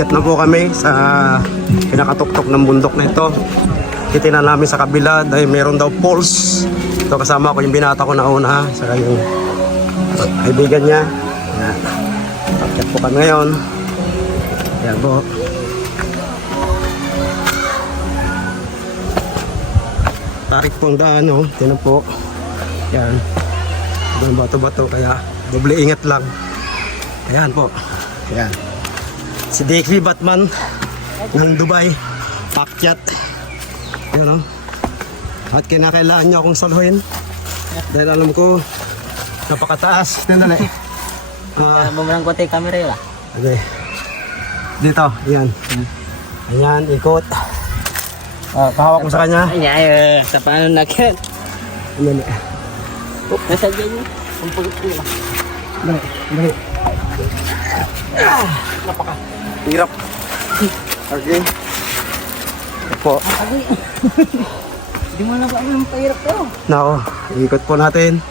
Akit na po kami sa pinakatuktok ng bundok na ito. Titingnan namin sa kabila dahil meron daw falls. Ito kasama ko yung binata ko na una, saka yung kaibigan niya. Ayan. Akit po kami ngayon. Ayan po. Tarik po ang daan, oh. Tingnan po. Ayan. Doon bato-bato, kaya doble ingat lang. Ayan po. Ayan. Si DXB Batman ng Dubai, pakyat. Ayan, oh. At kinakailangan niya akong saluhin dahil alam ko napakataas. Tingnan dali. Bumarang ko tayo camera yun. Okay. Dito, ayan. Ayan, ikot. Kahawak mo sa kanya. Ay, sa paano nakit? Dali. Nasa dyan yun. Ang pagod ko yun. Dali, dali. Napaka hirap. Okay. Po. Hindi mo na ba ang pahirap to? Nako, ikot po natin.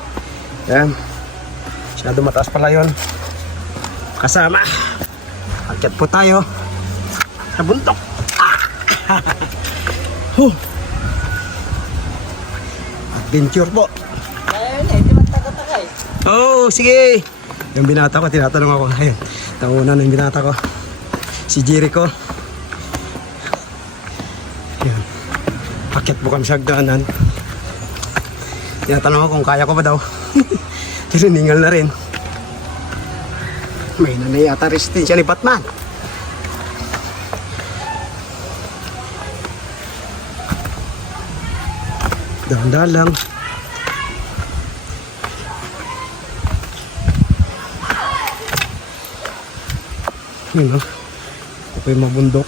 Ayan. Masyado mataas pala yun. Kasama. Akyat po tayo sa bundok. Adventure po. Ayun eh, di ba taga-tagay? Oh, sige. Yung binata ko, tinatanong ako. Ayun, tauna na yung binata ko. Si Jericho. Ayan. Akyat po kami sa hagdanan. Tinatanong ako kung kaya ko ba daw. Tininingal na rin. May nanay ata resistensya ni Batman. Dahan-dahan lang. Yun, no? Ito yung mabundok.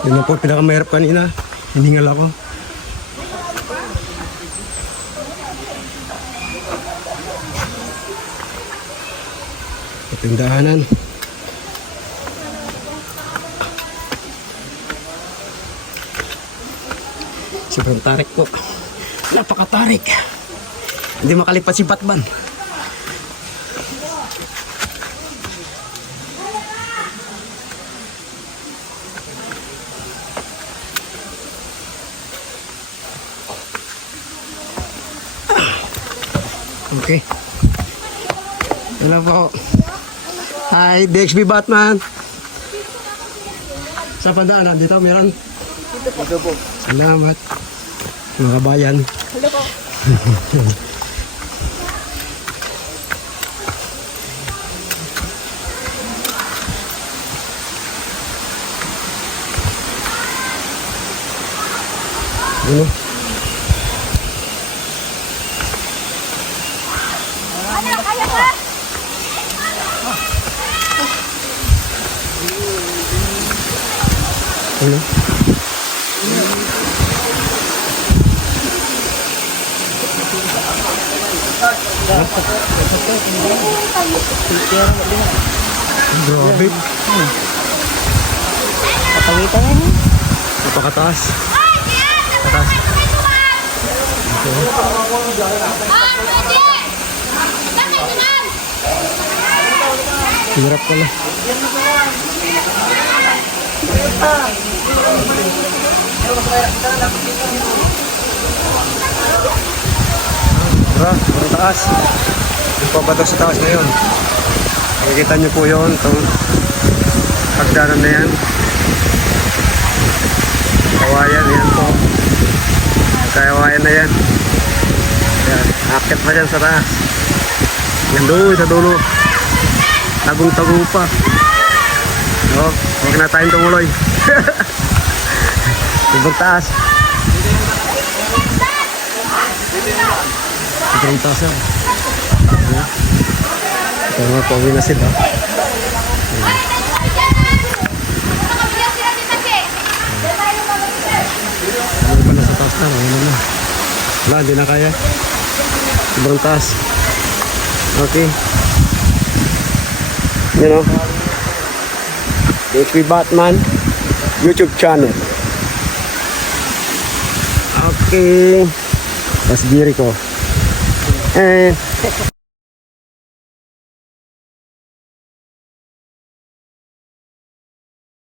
Yun na po, pinakamahirap kanina. Hiningal ako. Ito yung daanan. Sobrang tarik po. Napakatarik. Hindi makalipat si Batman. Okay. Hello po. Hi, DXB Batman. Sa pandaanan, dito meron? Dito po. Salamat. Mga kabayan. Hello po. Ano? Ano? Grabe. Katawitan na yun. Napakataas. Taas. Hirap pala. Sobrang taas. Yung pabato sa taas ngayon. Nakikita nyo po yun. Itong pagdanan na yan. Kawayan yan po. Kawayan na yan. Yan. Akit pa dyan sa taas. Yan doon sa dulo. Tagong-tago pa. No, huwag na tayong tumuloy. Sobrang taas. Sobrang taas yan. Ito mga pauwi na sila. Ano ba na sa taas na? Ano na? Wala, hindi na kaya. Sobrang taas. Okay. You know. DXB Batman YouTube channel. Okay. That's Jericho. And